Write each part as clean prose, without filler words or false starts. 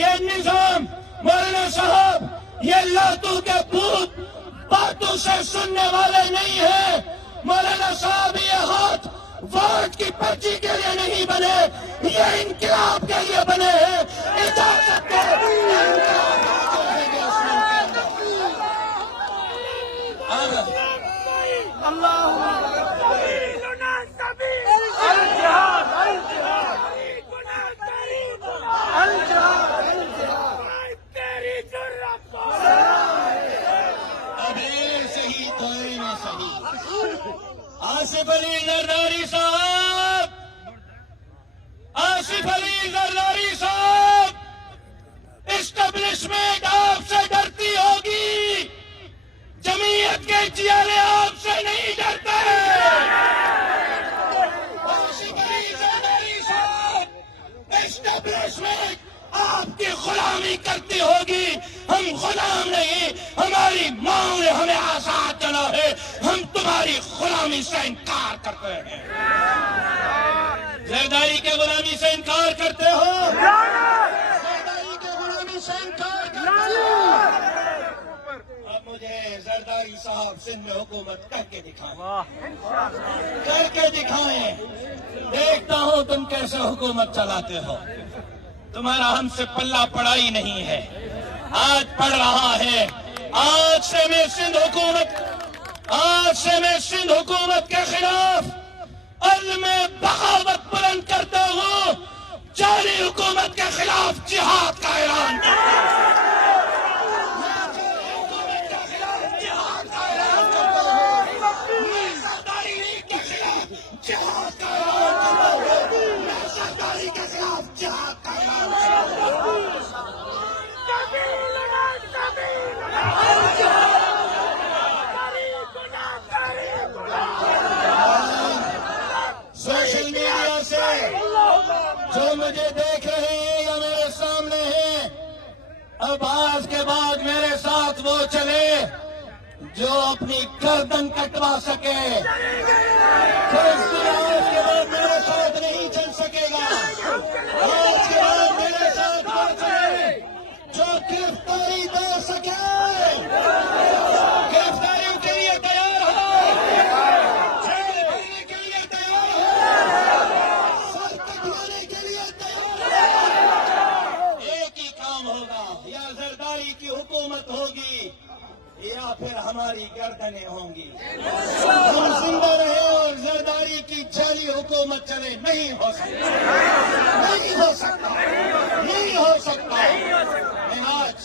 یہ نظام مولانا صاحب یہ لاتوں کے بھوت باتوں سے سننے والے نہیں ہیں. مولانا صاحب یہ ہاتھ ووٹ کی پرچی کے لیے نہیں بنے, یہ انقلاب کے لیے بنے ہیں. اجازت دے آصف علی زرداری صاحب, آصف علی زرداری صاحب, اسٹیبلشمنٹ آپ سے ڈرتی ہوگی, جمعیت کے چیلے آپ سے نہیں ڈرتے. آصف علی زرداری صاحب, اسٹیبلشمنٹ آپ کی غلامی کرتی ہوگی, ہم غلام نہیں, ہماری ماں نے ہمیں آزاد چلا ہے, ہم تمہاری غلامی سے انکار کرتے ہیں. زرداری کے غلامی سے انکار کرتے ہو, زرداری کے غلامی سے انکار کرتے ہو. اب مجھے زرداری صاحب سندھ میں حکومت کر کے دکھائیں, کر کے دکھائیں, دیکھتا ہوں تم کیسے حکومت چلاتے ہو. تمہارا ہم سے پلہ پڑا ہی نہیں ہے, آج پڑ رہا ہے. آج سے میں سندھ حکومت کے خلاف عزم بغاوت بلند کرتا ہوں, جعلی حکومت کے خلاف جہاد کا اعلان کرتا ہوں. سوشل میڈیا سے جو مجھے دیکھ رہے ہیں یا میرے سامنے ہیں, اب آج کے بعد میرے ساتھ وہ چلے جو اپنی گردن کٹوا سکے. آج کے بعد میرے ساتھ نہیں چل سکے گا. آج کے بعد میرے ساتھ وہ چلے جو گرفتاری دے سکے. گرفتاری کے لیے تیار ہو, جیل بھرنے کے لیے تیار ہو, سر کٹوانے کے لیے تیار ہو. ایک ہی کام ہوگا, یا زرداری کی حکومت ہوگی یا پھر ہماری گردنیں ہوں گی. ہم زندہ رہے اور زرداری کی جعلی حکومت چلے, نہیں ہو سکتا, نہیں ہو سکتا, نہیں ہو سکتا. آج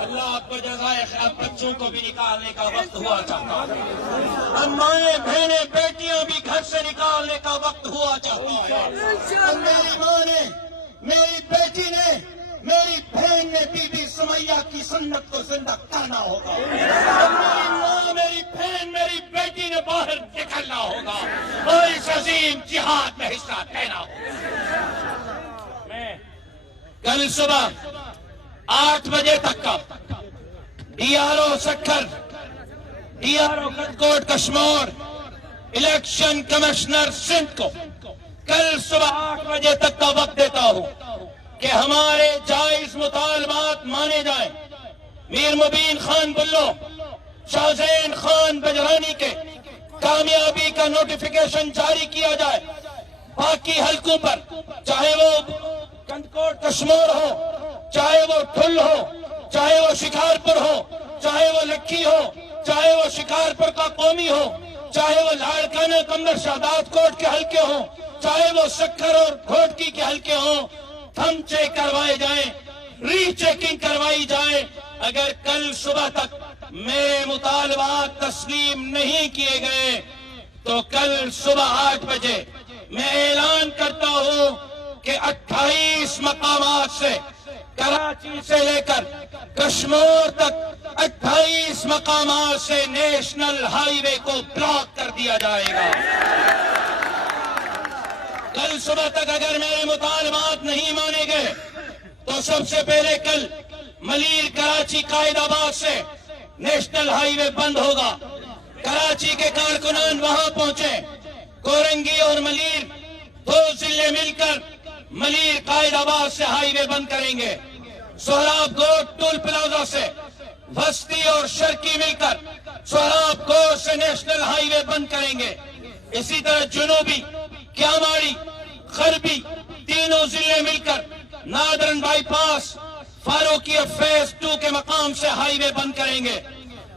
اللہ آپ کو جزائے خیر, بچوں کو بھی نکالنے کا وقت ہوا چاہتا ہے, امائیں بہنیں بیٹیاں بھی گھر سے نکالنے کا وقت ہوا چاہتا ہے. میری ماں نے, میری بیٹی نے, میری بہن نے بی بی سمیہ کی سنت کو زندہ کرنا ہوگا. میری ماں, میری بہن, میری بیٹی نے باہر نکلنا ہوگا اور اس عظیم جہاد میں حصہ لینا ہوگا. میں کل صبح 8 بجے تک کا D R O Sukkur, D R O Kandhkot Kashmore, election commissioner Sindh کو کل صبح 8 بجے تک کا وقت دیتا ہوں کہ ہمارے جائز مطالبات مانے جائیں. میر مبین خان بلو, شاہ زین خان بجرانی کے کامیابی کا نوٹیفیکیشن جاری کیا جائے. باقی حلقوں پر, چاہے وہ کٹکوٹ کشمور ہو, چاہے وہ ٹھل ہو, چاہے وہ شکارپور ہو, چاہے وہ لکھی ہو, چاہے وہ شکارپور کا قومی ہو, چاہے وہ لاڑکانہ کمبر شہداد کوٹ کے حلقے ہوں, چاہے وہ سکھر اور گھوٹکی کے حلقے ہوں, تھم چیک کروائے جائیں, ری چیکنگ کروائی جائے. اگر کل صبح تک میرے مطالبات تسلیم نہیں کیے گئے تو کل صبح 8 بجے میں اعلان کرتا ہوں کہ 28 مقامات سے, کراچی سے لے کر کشمیر تک 28 مقامات سے نیشنل ہائی وے کو بلاک کر دیا جائے گا. کل صبح تک اگر میرے مطالبات نہیں مانے گئے تو سب سے پہلے کل ملیر کراچی قائد آباد سے نیشنل ہائی وے بند ہوگا. کراچی کے کارکنان وہاں پہنچے, کورنگی اور ملیر 2 ضلع مل کر ملیر قائد آباد سے ہائی وے بند کریں گے، سہراب گوٹ ٹول پلازا سے وسطی اور شرقی مل کر سہراب گوٹ سے نیشنل ہائی وے بند کریں گے۔ اسی طرح جنوبی، کیاماڑی، غربی تینوں ضلع مل کر Northern by pass Farooqia phase 2 کے مقام سے ہائی وے بند کریں گے۔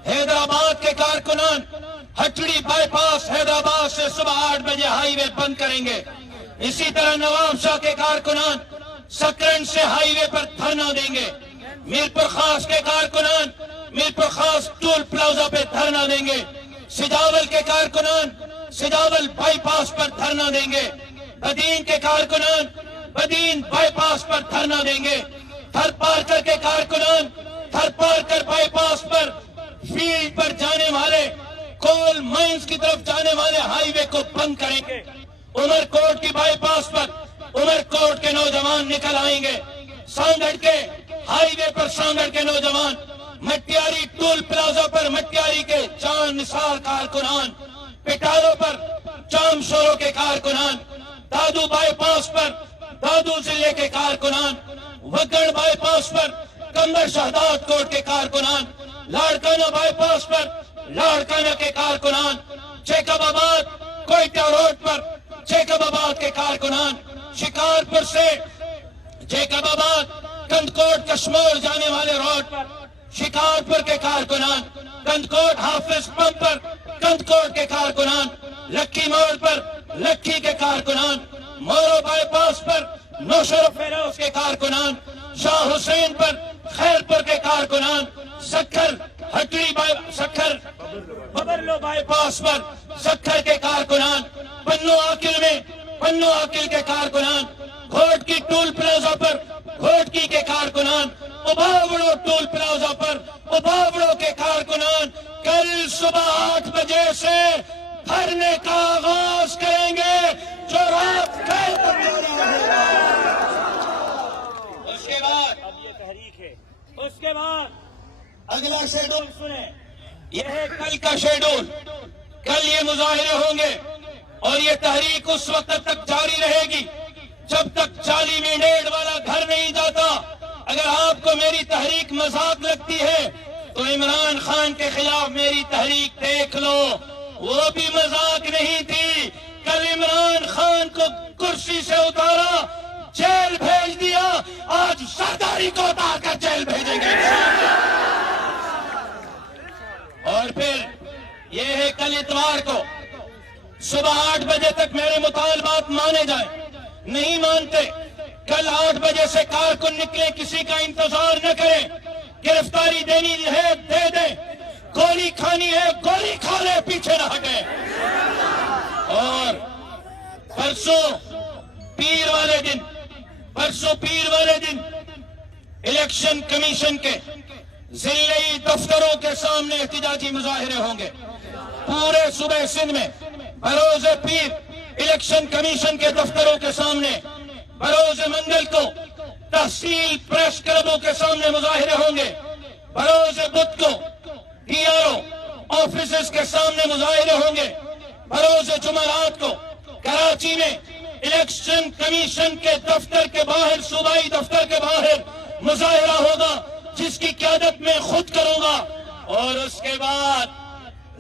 حیدرآباد کے کارکنان ہٹڑی بائی پاس حیدرآباد سے صبح 8 بجے ہائی وے بند کریں گے۔ اسی طرح نواب شاہ کے کارکنان سکرن سے ہائی وے پر دھرنا دیں گے۔ میرپور خاص کے کارکنان میرپور خاص ٹول پلازا پہ دھرنا دیں گے۔ سجاول کے کارکنان سجاول بائی پاس پر دھرنا دیں گے۔ بدین کے کارکنان بدین بائی پاس پر دھرنا دیں گے۔ تھر پارکر کے کارکنان تھر پارکر بائی پاس پر فیلڈ پر جانے والے کول مائنز کی طرف جانے والے ہائی وے کو بند کریں گے۔ عمر کوٹ کی بائی پاس پر عمر کوٹ کے نوجوان نکل آئیں گے۔ سانگڑ کے ہائی وے پر سانگڑ کے نوجوان، مٹیاری ٹول پلازا پر مٹیاری کے جان نثار کارکنان، پٹالو پر چام شورو کے کارکنان، دادو بائی پاس پر دادو ضلع کے کارکنان، وگڑ بائی پاس پر کمبر شہداد کوٹ کے کارکنان، لاڑکانہ بائی پاس پر لاڑکانہ کے کارکنان، جیکب آباد کوئٹہ روڈ پر جیکب آباد کے کارکنان، شکارپور سے جیکب آباد کندکوٹ کشمور جانے والے روڈ پر شکارپور کے کارکنان، کندکوٹ حافظ پمپ پر کندکوٹ کے کارکنان، لکھی موڑ پر لکھی کے کارکنان، مورو بائی پاس پر نوشر و فیروز کے کارکنان، شاہ حسین پر خیرپور کے کارکنان، سکھر ہٹڑی سکھر ببرلو بائی پاس پر سکھر کے کارکنان، پنو آکل میں پنو آکل کے کارکنان، گھوٹکی ٹول پلازا پر گھوٹکی کے کارکنان، اباوڑو ٹول پلازا پر اباوڑو کے کارکنان کل صبح 8 بجے سے دھرنے کا آغاز کریں گے جو رات کل تک جاری رہے گا۔ اس کے بعد اب یہ تحریک ہے، اس کے بعد اگلا شیڈول سنیں، یہ ہے کل کا شیڈول۔ کل یہ مظاہرے ہوں گے اور یہ تحریک اس وقت تک جاری رہے گی جب تک جعلی مینڈیٹ والا گھر نہیں جاتا۔ اگر آپ کو میری تحریک مذاق لگتی ہے تو عمران خان کے خلاف میری تحریک دیکھ لو، وہ بھی مذاق نہیں تھی۔ کل عمران خان کو کرسی سے اتارا، جیل بھیج دیا، آج زرداری کو اتار کر جیل بھیجیں گے۔ اور پھر یہ ہے کل اتوار کو صبح 8 بجے تک میرے مطالبات مانے جائیں، نہیں مانتے کل 8 بجے سے کارکن نکلے، کسی کا انتظار نہ کریں، گرفتاری دینی ہے دے دیں، گولی کھانی ہے گولی کھا لے، پیچھے نہ ہٹیں۔ اور پرسوں پیر والے دن الیکشن کمیشن کے ضلعی دفتروں کے سامنے احتجاجی مظاہرے ہوں گے پورے صوبے سندھ میں۔ بروز پیر الیکشن کمیشن کے دفتروں کے سامنے، بروز منگل کو تحصیل پریس کلبوں کے سامنے مظاہرے ہوں گے، بروز بدھ کو ڈی آر او آفیسز کے سامنے مظاہرے ہوں گے، بروز جمعرات کو کراچی میں الیکشن کمیشن کے دفتر کے باہر، صوبائی دفتر کے باہر مظاہرہ ہوگا جس کی قیادت میں خود کروں گا۔ اور اس کے بعد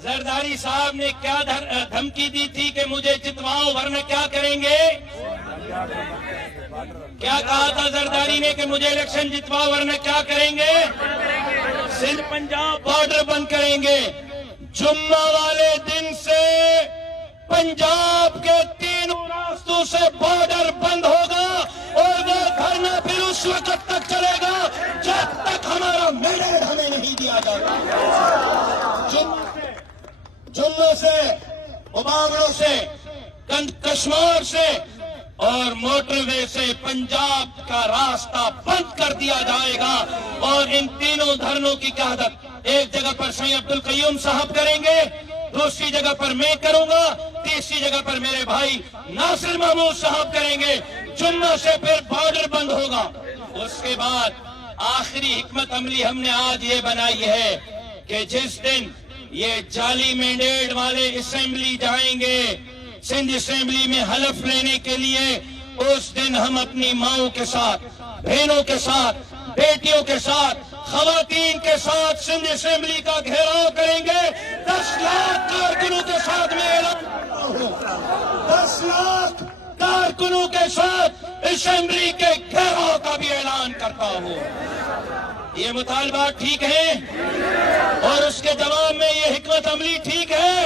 زرداری صاحب نے کیا دھمکی دی تھی کہ مجھے جتواؤ ورنہ کیا کریں گے؟ کیا کہا تھا زرداری نے کہ مجھے الیکشن جتواؤ ورنہ کیا کریں گے؟ سندھ پنجاب بارڈر بند کریں گے۔ جمعہ والے دن سے پنجاب کے تینوں راستوں سے بارڈر بند ہوگا اور وہ دھرنا پھر اس وقت تک چلے گا جب تک ہمارا مینڈیٹ ہمیں نہیں دیا جاتا۔ جموں سے، اباوڑوں سے، کشمور سے اور موٹر وے سے پنجاب کا راستہ بند کر دیا جائے گا۔ اور ان تینوں دھرنوں کی قیادت ایک جگہ پر سید عبدالقیوم صاحب کریں گے، دوسری جگہ پر میں کروں گا، تیسری جگہ پر میرے بھائی ناصر محمود صاحب کریں گے۔ جمعہ سے پھر بارڈر بند ہوگا۔ اس کے بعد آخری حکمت عملی ہم نے آج یہ بنائی ہے کہ جس دن یہ جعلی مینڈیٹ والے اسمبلی جائیں گے، سندھ اسمبلی میں حلف لینے کے لیے، اس دن ہم اپنی ماؤں کے ساتھ، بہنوں کے ساتھ، بیٹیوں کے ساتھ، خواتین کے ساتھ سندھ اسمبلی کا گھیراؤ کریں گے۔ 10 لاکھ کارکنوں کے ساتھ میں اعلان کرتا ہوں، 10 لاکھ کارکنوں کے ساتھ اسمبلی کے گھیراؤ کا بھی اعلان کرتا ہوں۔ یہ مطالبات ٹھیک ہیں اور اس کے جواب میں یہ حکمت عملی ٹھیک ہے۔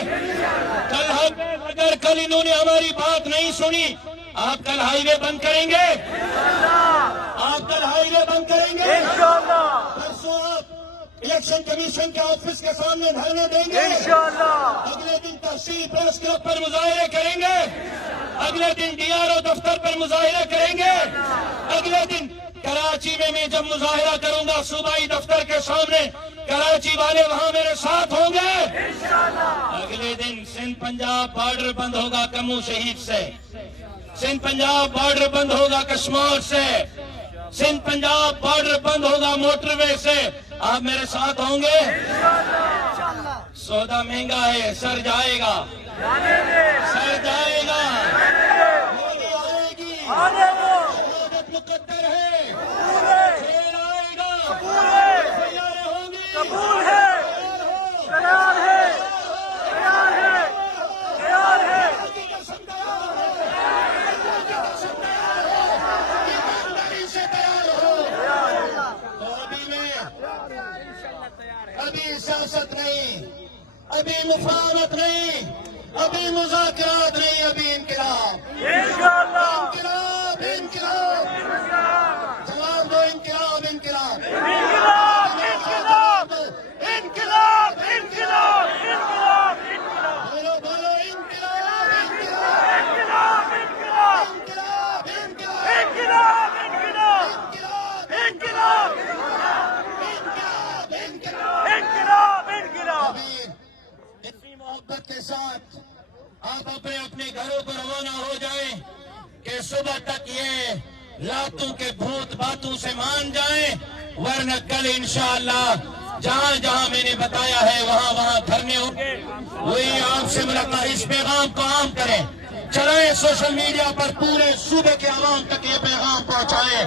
اگر کل انہوں نے ہماری بات نہیں سنی، آپ کل ہائی وے بند کریں گے؟ آپ کل ہائی وے بند کریں گے؟ پرسوں آپ الیکشن کمیشن کے آفس کے سامنے دھرنا دیں گے؟ اگلے دن تحصیل پریس کلب پر مظاہرے کریں گے؟ اگلے دن ڈی آر او دفتر پر مظاہرہ کریں گے؟ اگلے دن کراچی میں جب مظاہرہ کروں گا صوبائی دفتر کے سامنے، کراچی والے وہاں میرے ساتھ ہوں گے؟ اگلے دن سندھ پنجاب بارڈر بند ہوگا کمو شہید سے، سندھ پنجاب بارڈر بند ہوگا کشمیر سے، سندھ پنجاب بارڈر بند ہوگا موٹر وے سے، آپ میرے ساتھ ہوں گے؟ سودا مہنگا ہے، سر جائے گا، سر جائے گا، ہولی آئے گی، عبادت مقدر ہے، شیر آئے گا، تیاریں ہوں گی، ابھی سیاست نہیں، ابھی مفاہمت نہیں، ابھی مذاکرات نہیں، ابھی انقلاب، انقلاب، انقلاب، جواب دو، انقلاب، انقلاب، بولو بولو، انقلاب، انقلاب، اتنی محبت کے ساتھ آپ اپنے اپنے گھروں کو روانہ ہو جائیں کہ صبح تک یہ لاتوں کے بھوت باتوں سے مان جائیں، ورنہ کل انشاءاللہ جہاں جہاں میں نے بتایا ہے وہاں وہاں دھرنے ہوں گے۔ وہی آپ سے ملاقات، اس پیغام کو عام کریں، چلائیں سوشل میڈیا پر، پورے صوبے کے عوام تک یہ پیغام پہنچائیں،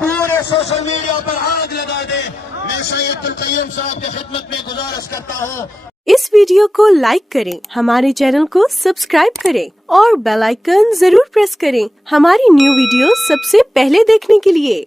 پورے سوشل میڈیا پر آگ لگا دیں۔ میں سید القیم صاحب کی خدمت میں گزارش کرتا ہوں، اس ویڈیو کو لائک کریں، ہمارے چینل کو سبسکرائب کریں اور بیل آئیکن ضرور پریس کریں ہماری نیو ویڈیو سب سے پہلے دیکھنے کے لیے۔